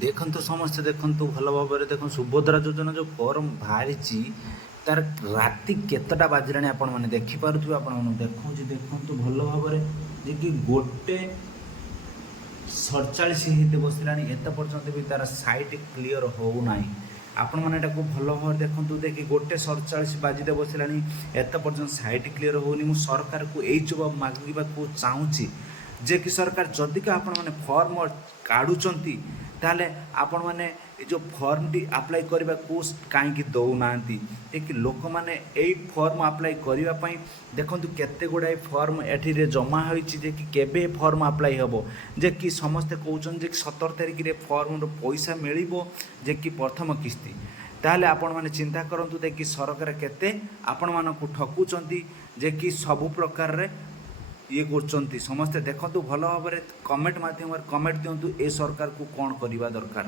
ଦେଖନ୍ତୁ ସମସ୍ତେ ଦେଖନ୍ତୁ ଭଲ ଭାବରେ ଦେଖନ୍ତୁ ସୁଭଦ୍ରା ଯୋଜନା ଯେଉଁ ଫର୍ମ ବାହାରିଛି ତାର ରାତି କେତେଟା ବାଜିଲାଣି ଆପଣମାନେ ଦେଖିପାରୁଥିବେ। ଆପଣମାନଙ୍କୁ ଦେଖାଉଛି ଦେଖନ୍ତୁ ଭଲ ଭାବରେ ଯେ କି 1:47 ହେଇତେ ବସିଲାଣି। ଏତେ ପର୍ଯ୍ୟନ୍ତ ବି ତାର ସାଇଟ୍ କ୍ଲିଅର ହେଉନାହିଁ। ଆପଣମାନେ ଏଟାକୁ ଭଲ ଭାବରେ ଦେଖନ୍ତୁ ଦେଖି 1:47 ବାଜିତେ ବସିଲାଣି, ଏତେ ପର୍ଯ୍ୟନ୍ତ ସାଇଟ୍ କ୍ଲିଅର ହେଉନି। ମୁଁ ସରକାରକୁ ଏଇ ଜବାବ ମାଗିବାକୁ ଚାହୁଁଛି ଯେ କି ସରକାର ଯଦିକା ଆପଣମାନେ ଫର୍ମ କାଢ଼ୁଛନ୍ତି ତାହେଲେ ଆପଣମାନେ ଏ ଯେଉଁ ଫର୍ମଟି ଆପ୍ଲାଏ କରିବାକୁ କାହିଁକି ଦେଉନାହାନ୍ତି? ଯେ କି ଲୋକମାନେ ଏଇ ଫର୍ମ ଆପ୍ଲାଏ କରିବା ପାଇଁ ଦେଖନ୍ତୁ କେତେ ଗୁଡ଼ାଏ ଫର୍ମ ଏଠିରେ ଜମା ହୋଇଛି ଯେ କି କେବେ ଫର୍ମ ଆପ୍ଲାଏ ହେବ। ଯେ କି ସମସ୍ତେ କହୁଛନ୍ତି ଯେ 17 ତାରିଖରେ ଫର୍ମର ପଇସା ମିଳିବ ଯେ କି ପ୍ରଥମ କିସ୍ତି। ତାହେଲେ ଆପଣମାନେ ଚିନ୍ତା କରନ୍ତୁ ଯେ କି ସରକାର କେତେ ଆପଣମାନଙ୍କୁ ଠକୁଛନ୍ତି ଯେ କି ସବୁ ପ୍ରକାରରେ ଇଏ କରୁଛନ୍ତି। ସମସ୍ତେ ଦେଖନ୍ତୁ ଭଲ ଭାବରେ କମେଣ୍ଟ ମାଧ୍ୟମରେ କମେଣ୍ଟ ଦିଅନ୍ତୁ ଏ ସରକାରକୁ କ'ଣ କରିବା ଦରକାର।